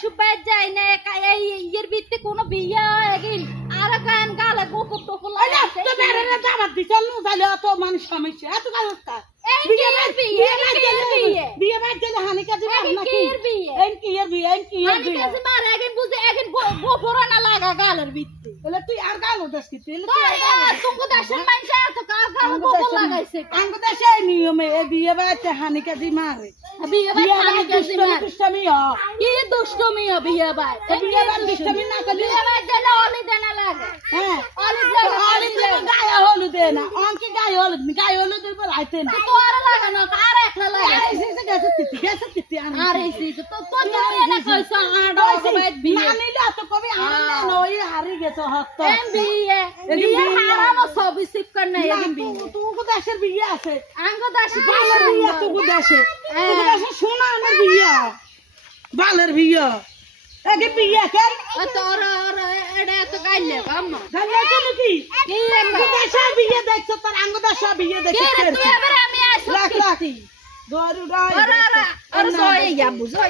সুবাই যায় না এই ইয়ের ভিত্তি কোন বিয়া এগিন আর গান গালে গোপর টোপর আরে তো বেরের দাবাত দিছল নু তাহলে অত মানুষ সমস্যা এত কালকা বিয়ে বাদ দিলে হানি কাজে না নাকি এন কি এর বিয়ে আমি কাছে মার এগিন বুঝে এগিন গোপর না লাগা গালের ভিত্তি বলে তুই আর গালো দস কি তুই তুমি দেশের মানুষ এত গাল গোপর লাগাইছে আঙ্গ দেশে নিয়মে এ বিয়ে বাদ হানি কাজে মারে বিয়ে বাদ হানি কাজে মারে দুষ্টমি কি দুষ্টমি বিয়ে বাদ দুষ্টমি না করলে বিয়ে বাদ দিলে অলি দেনা লাগে হ্যাঁ অলি গায়ে হলুদ না অনকি গায়ে হলুদ এর আইতে না তোর লাগানো আর একলা লাগে গেছে কিতি আর এই তো তো না কইছো আড়ো সবাই বিয়ে না নিলে তো কবি আর না ওই হারি গেছে হত বিয়ে হারাম সব সিপ কর না এগিন বিয়ে তুগো দেশের বিয়ে আছে আঙ্গ দাসি বালের বিয়ে তুগো দেশে সোনা আমার বিয়ে বালের বিয়ে এগে বিয়ে কেন তোর এডা তো গাইলে আম্মা গালে কেন কি কি দেশের বিয়ে দেখছো তোর আঙ্গ দেশের বিয়ে দেখছো তুই এবারে আমি আসছি লাখ লাখ দরু গায় আর সয় ইয়া বুঝো